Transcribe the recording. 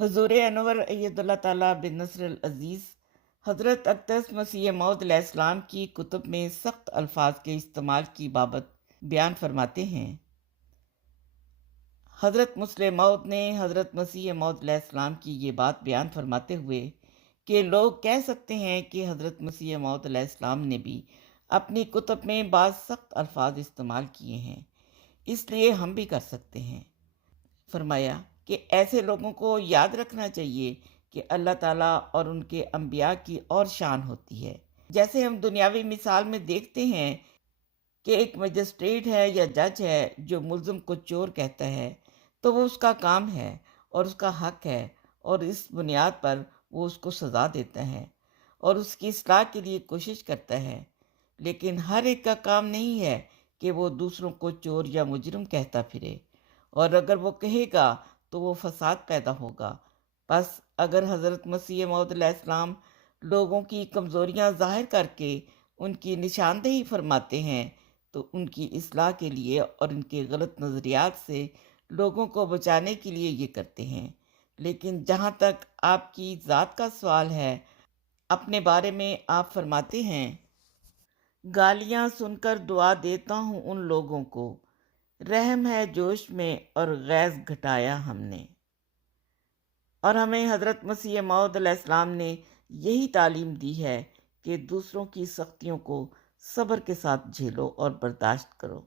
حضور انور اید اللہ تعالیٰ بن نصر العزیز حضرت اقدس مسیح موعود علیہ السلام کی کتب میں سخت الفاظ کے استعمال کی بابت بیان فرماتے ہیں۔ حضرت مسلم موعود نے حضرت مسیح موعود علیہ السلام کی یہ بات بیان فرماتے ہوئے کہ لوگ کہہ سکتے ہیں کہ حضرت مسیح موعود علیہ السلام نے بھی اپنی کتب میں بعض سخت الفاظ استعمال کیے ہیں، اس لیے ہم بھی کر سکتے ہیں۔ فرمایا کہ ایسے لوگوں کو یاد رکھنا چاہیے کہ اللہ تعالیٰ اور ان کے انبیاء کی اور شان ہوتی ہے۔ جیسے ہم دنیاوی مثال میں دیکھتے ہیں کہ ایک مجسٹریٹ ہے یا جج ہے جو ملزم کو چور کہتا ہے تو وہ اس کا کام ہے اور اس کا حق ہے، اور اس بنیاد پر وہ اس کو سزا دیتا ہے اور اس کی اصلاح کے لیے کوشش کرتا ہے۔ لیکن ہر ایک کا کام نہیں ہے کہ وہ دوسروں کو چور یا مجرم کہتا پھرے، اور اگر وہ کہے گا تو وہ فساد پیدا ہوگا۔ بس اگر حضرت مسیح موعود علیہ السلام لوگوں کی کمزوریاں ظاہر کر کے ان کی نشاندہی فرماتے ہیں تو ان کی اصلاح کے لیے اور ان کے غلط نظریات سے لوگوں کو بچانے کے لیے یہ کرتے ہیں۔ لیکن جہاں تک آپ کی ذات کا سوال ہے، اپنے بارے میں آپ فرماتے ہیں، گالیاں سن کر دعا دیتا ہوں ان لوگوں کو، رحم ہے جوش میں اور غیظ گھٹایا ہم نے۔ اور ہمیں حضرت مسیح موعود علیہ السلام نے یہی تعلیم دی ہے کہ دوسروں کی سختیوں کو صبر کے ساتھ جھیلو اور برداشت کرو۔